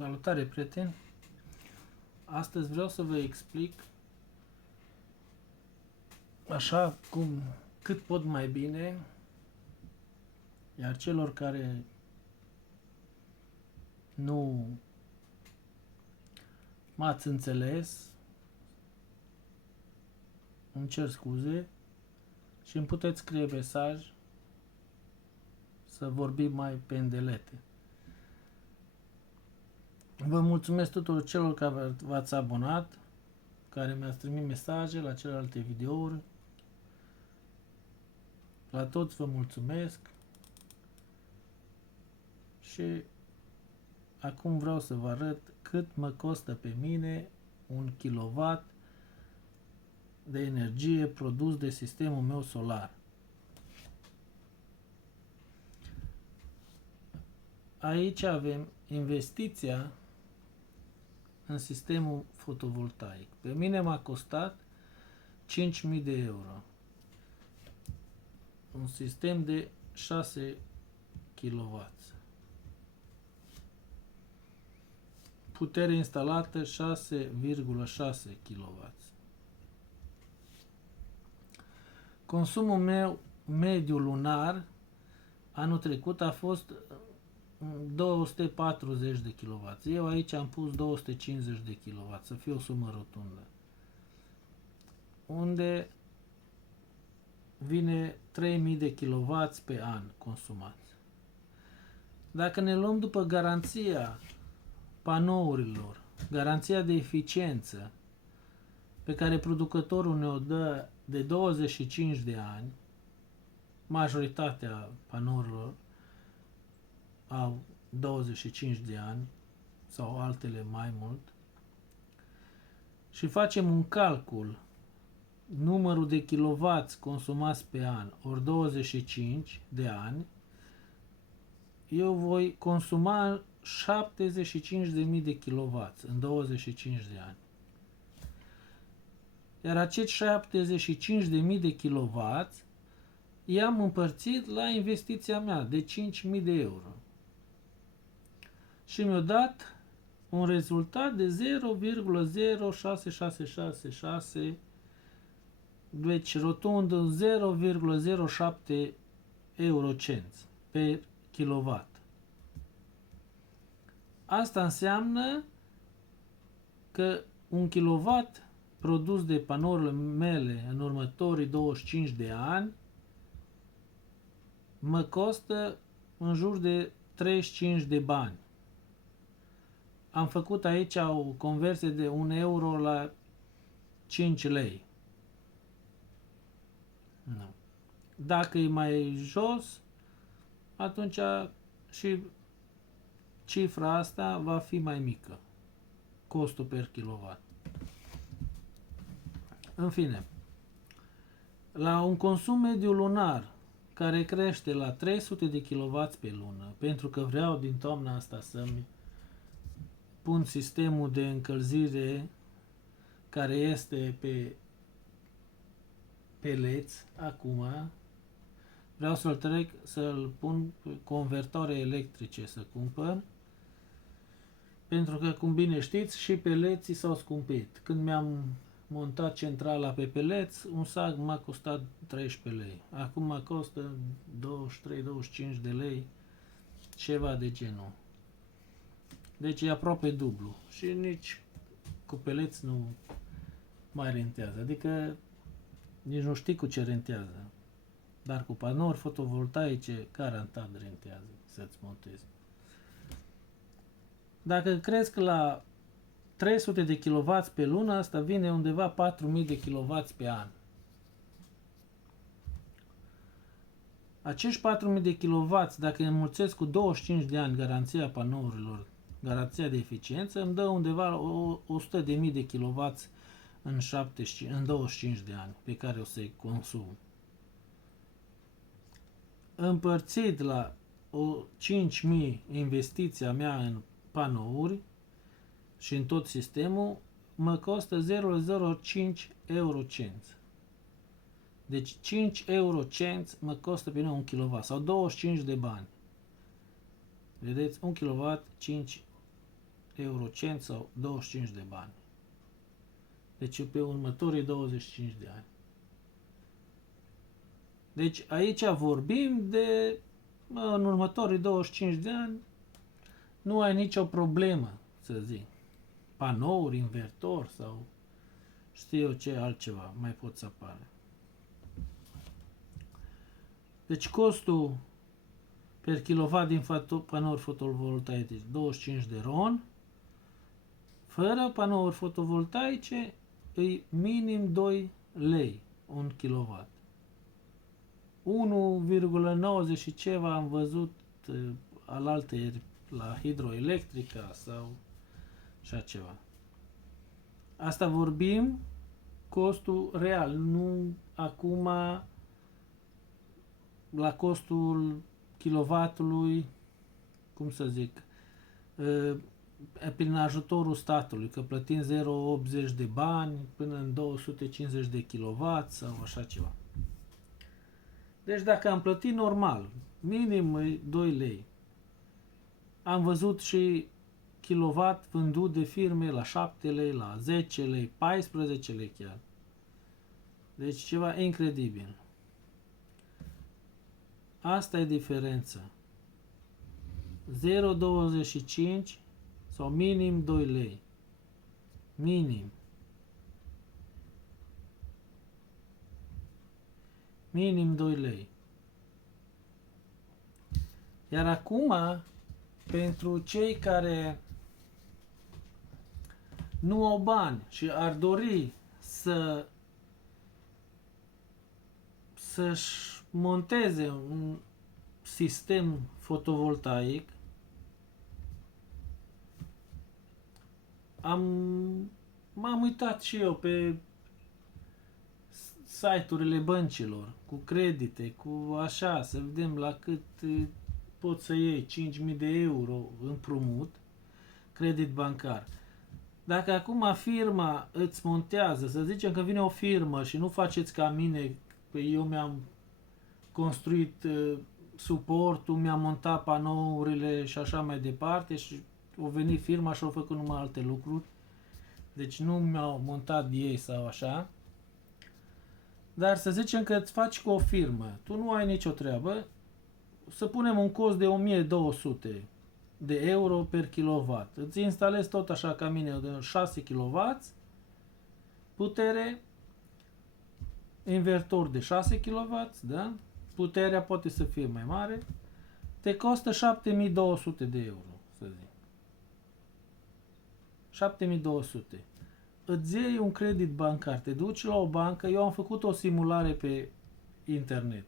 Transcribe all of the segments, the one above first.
Salutare, prieteni! Astăzi vreau să vă explic așa cum cât pot mai bine, iar celor care nu m-ați înțeles, îmi cer scuze și îmi puteți scrie mesaj să vorbim mai pe îndelete. Vă mulțumesc tuturor celor care v-ați abonat, care mi-ați trimis mesaje la celelalte videouri. La toți vă mulțumesc și acum vreau să vă arăt cât mă costă pe mine 1 kW de energie produs de sistemul meu solar. Aici avem investiția în sistemul fotovoltaic. Pe mine m-a costat 5.000 de euro. Un sistem de 6 kW. Putere instalată 6,6 kW. Consumul meu mediu lunar anul trecut a fost 240 de kW. Eu aici am pus 250 de kW, să fie o sumă rotundă. Unde vine 3000 de kW pe an consumați. Dacă ne luăm după garanția panourilor, garanția de eficiență pe care producătorul ne-o dă de 25 de ani, majoritatea panourilor au 25 de ani sau altele mai mult, și facem un calcul, numărul de kilowați consumați pe an ori 25 de ani, eu voi consuma 75.000 de kilowați în 25 de ani. Iar acești 75.000 de kilowați i-am împărțit la investiția mea de 5.000 de euro. Și mi-a dat un rezultat de 0,06666, deci rotund 0,07 eurocenți pe kilowatt. Asta înseamnă că un kilowatt produs de panourile mele în următorii 25 de ani mă costă în jur de 35 de bani. Am făcut aici o conversie de 1 euro la 5 lei. Nu. Dacă e mai jos, atunci și cifra asta va fi mai mică. Costul per kilowatt. În fine, la un consum mediu lunar care crește la 300 de kW pe lună, pentru că vreau din toamna asta să-mi pun sistemul de încălzire care este pe peleți acum, vreau să-l trec, să-l pun convertoare electrice să cumpăr, pentru că, cum bine știți, și peleții s-au scumpit. Când mi-am montat centrala pe peleți, un sac m-a costat 13 lei. Acum mă costă 23-25 de lei, ceva de genul. Deci e aproape dublu. Și nici cu peleți nu mai rentează. Adică nici nu știi cu ce rentează. Dar cu panouri fotovoltaice garantat rentează să-ți montezi. Dacă crezi că la 300 de kW pe lună, asta vine undeva 4000 de kW pe an. Acești 4000 de kW, dacă îi înmulțesc cu 25 de ani garanția panourilor, garanția de eficiență, îmi dă undeva 100.000 de kW în 25 de ani pe care o să-i consum. Împărțit la 5.000 investiția mea în panouri și în tot sistemul, mă costă 0,05 eurocenți. Deci 5 eurocenți mă costă pe mine 1 kW sau 25 de bani. Vedeți? 1 kW, 5 eurocent sau 25 de bani. Deci pe următorii 25 de ani. Deci aici vorbim de în următorii 25 de ani nu ai nicio problemă, să zic. Panouri, invertor sau știu eu ce altceva mai pot să apară. Deci costul per kilowatt din panouri fotovoltaice 25 de RON. Fără panouri fotovoltaice e minim 2 lei un kilowatt. 1,90 și ceva am văzut alaltăieri la hidroelectrica sau așa ceva. Asta vorbim costul real, nu acum la costul kilowattului, cum să zic, prin ajutorul statului, că plătim 0,80 de bani până în 250 de kW sau așa ceva. Deci dacă am plătit normal, minim 2 lei, am văzut și kilowatt vândut de firme la 7 lei, la 10 lei, 14 lei chiar. Deci ceva incredibil. Asta e diferența. 0,25 sau minim 2 lei. Minim. Minim 2 lei. Iar acum, pentru cei care nu au bani și ar dori să-și monteze un sistem fotovoltaic, m-am uitat și eu pe site-urile băncilor, cu credite, cu așa, să vedem la cât poți să iei 5.000 de euro împrumut, credit bancar. Dacă acum firma îți montează, să zicem că vine o firmă și nu faceți ca mine, că eu mi-am construit suportul, mi-am montat panourile și așa mai departe și au venit firma și au făcut numai alte lucruri. Deci nu mi-au montat ei sau așa. Dar să zicem că îți faci cu o firmă, tu nu ai nicio treabă, să punem un cost de 1200 de euro per kilowatt. Îți instalezi tot așa ca mine de 6 kW, putere, invertor de 6 kW, da? Puterea poate să fie mai mare, te costă 7200 de euro, să zic. 7200. Îți iei un credit bancar, te duci la o bancă, eu am făcut o simulare pe internet.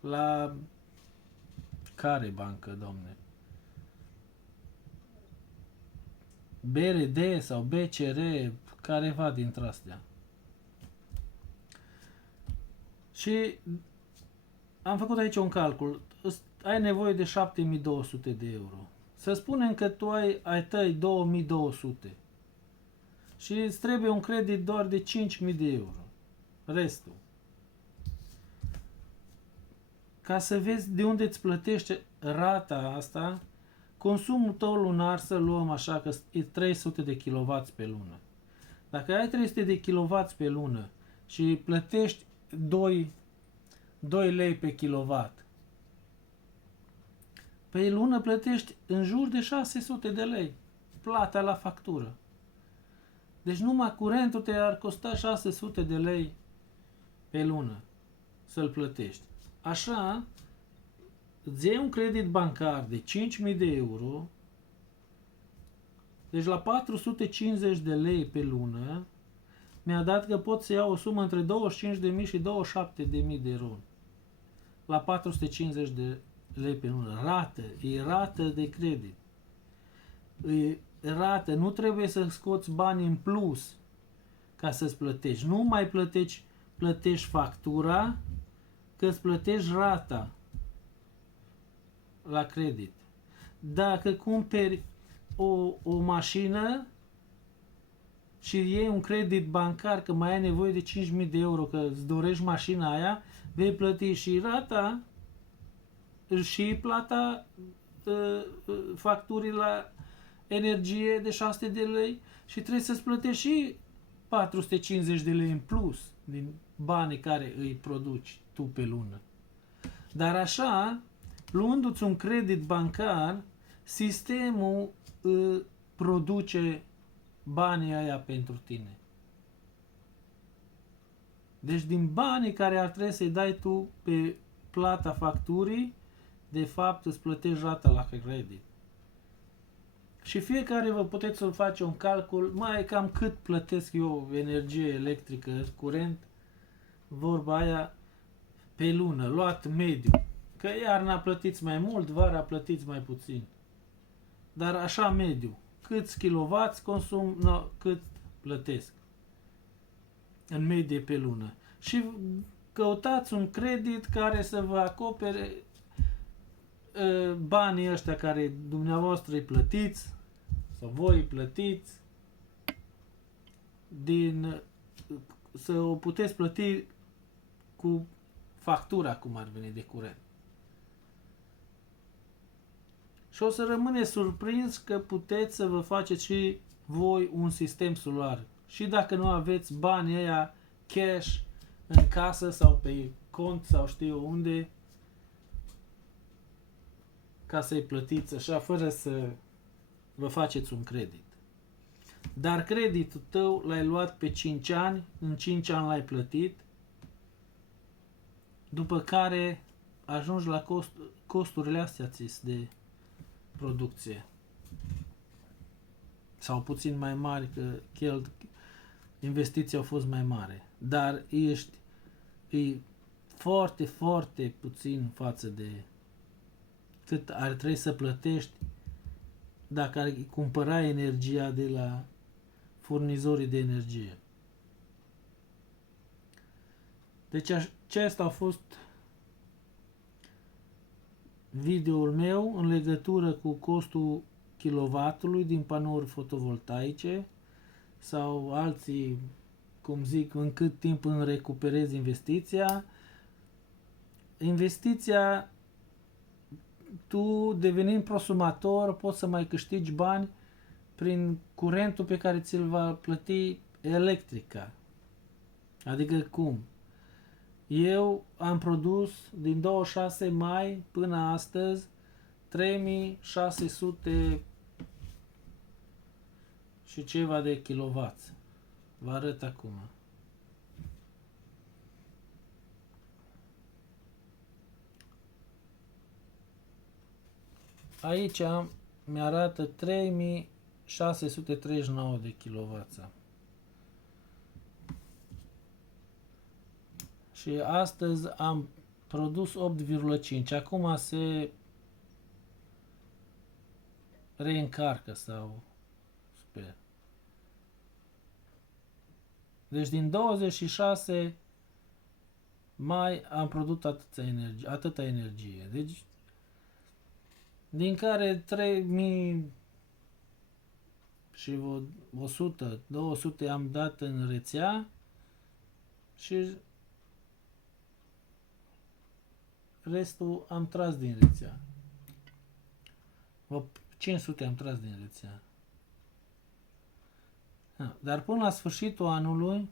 La care bancă, domne? BRD sau BCR, careva dintre astea. Și am făcut aici un calcul. Ai nevoie de 7200 de euro. Să spunem că tu ai tăi 2200 și îți trebuie un credit doar de 5000 de euro. Restul. Ca să vezi de unde îți plătește rata asta, consumul tău lunar, să luăm așa că e 300 de kW pe lună. Dacă ai 300 de kW pe lună și plătești 2 lei pe kilowatt, pe lună plătești în jur de 600 de lei plata la factură. Deci numai curentul te ar costa 600 de lei pe lună să-l plătești. Așa, îți iei un credit bancar de 5.000 de euro, deci la 450 de lei pe lună, mi-a dat că pot să iau o sumă între 25.000 și 27.000 de RON. La 450 de lei pe lună. Rată. E rată de credit. E rată. Nu trebuie să scoți bani în plus ca să-ți plătești. Nu mai plătești factura, că îți plătești rata la credit. Dacă cumperi o mașină și iei un credit bancar că mai ai nevoie de 5.000 de euro, că îți dorești mașina aia, vei plăti și rata și plata facturii la energie de 600 de lei și trebuie să-ți plătești și 450 de lei în plus din banii care îi produci tu pe lună. Dar așa, luându-ți un credit bancar, sistemul produce banii aia pentru tine. Deci din banii care ar trebui să-i dai tu pe plata facturii, de fapt îți plătești rata la credit. Și fiecare vă puteți să face un calcul, mai cam cât plătesc eu energie electrică, curent, vorba aia, pe lună, luat mediu. Că iarna plătiți mai mult, vara plătiți mai puțin. Dar așa mediu. Câți kilowatt consum, no, cât plătesc în medie pe lună. Și căutați un credit care să vă acopere banii ăștia care dumneavoastră îi plătiți sau voi îi plătiți să o puteți plăti cu factura, cum ar veni, de curent. Și o să rămâneți surprins că puteți să vă faceți și voi un sistem solar. Și dacă nu aveți banii ăia cash în casă sau pe cont sau știu eu unde, ca să-i plătiți așa, fără să vă faceți un credit. Dar creditul tău l-ai luat pe 5 ani, în 5 ani l-ai plătit, după care ajungi la costurile astea de producție. Sau puțin mai mari, că investiția a fost mai mare. Dar e foarte, foarte puțin față de cât ar trebui să plătești dacă ar cumpăra energia de la furnizorii de energie. Deci acesta a fost videoul meu în legătură cu costul kilowattului din panouri fotovoltaice sau alții, cum zic, în cât timp îmi recuperez investiția. Investiția, tu devenind prosumator, poți să mai câștigi bani prin curentul pe care ți-l va plăti electrica. Adică cum? Eu am produs din 26 mai până astăzi 3600 și ceva de kilowatt. Vă arăt acum. Aici mi-arată 3639 de kilowatt. Și astăzi am produs 8,5. Acum se reîncarcă sau sper. Deci din 26 mai am produs atâta energie. Deci din care 3000 și 100, 200 am dat în rețea și restul am tras din rețea. 500 am tras din rețea. Dar până la sfârșitul anului,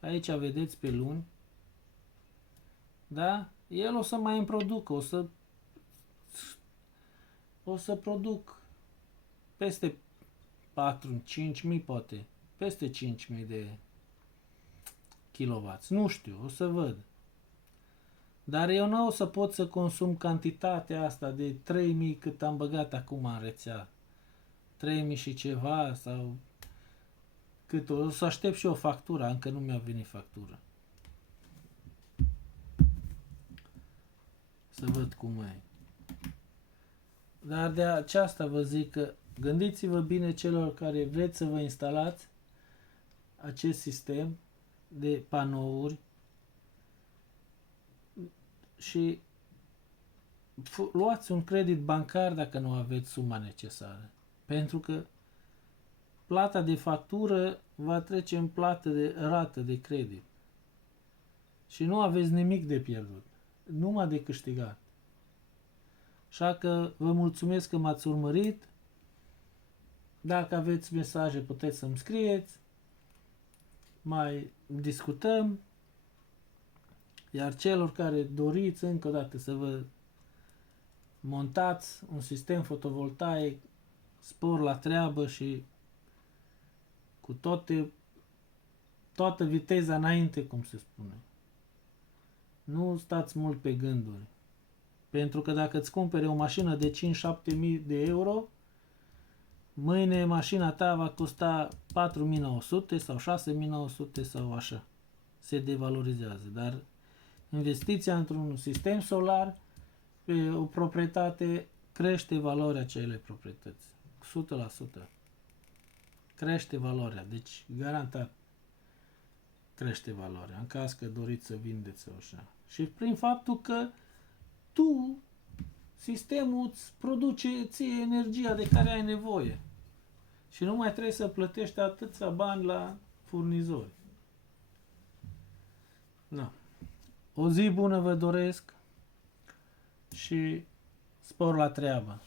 aici vedeți pe luni, da? El o să mai îmi producă, o să produc peste 5.000 poate, peste 5.000 de kilowatts. Nu știu, o să văd. Dar eu nu o să pot să consum cantitatea asta de 3.000 cât am băgat acum în rețea. 3.000 și ceva sau cât o să aștept și o factură, încă nu mi-a venit factură. Să văd cum e. Dar de aceasta vă zic că gândiți-vă bine celor care vreți să vă instalați acest sistem de panouri și luați un credit bancar dacă nu aveți suma necesară. Pentru că plata de factură va trece în plată de rată de credit. Și nu aveți nimic de pierdut, numai de câștigat. Așa că vă mulțumesc că m-ați urmărit Dacă aveți mesaje, puteți să-mi scrieți, mai discutăm, iar celor care doriți încă o dată să vă montați un sistem fotovoltaic, spor la treabă și cu toată viteza înainte, cum se spune. Nu stați mult pe gânduri. Pentru că dacă îți cumpere o mașină de 5-7 mii de euro, mâine mașina ta va costa 4.900 sau 6.900 sau așa. Se devalorizează. Dar investiția într-un sistem solar pe o proprietate crește valoarea acelei proprietăți. 100%. Crește valoarea. Deci, garantat crește valoarea. În caz că doriți să vindeți sau așa. Și prin faptul că sistemul îți produce ție energia de care ai nevoie. Și nu mai trebuie să plătești atâția bani la furnizori. Da. O zi bună vă doresc și spor la treabă.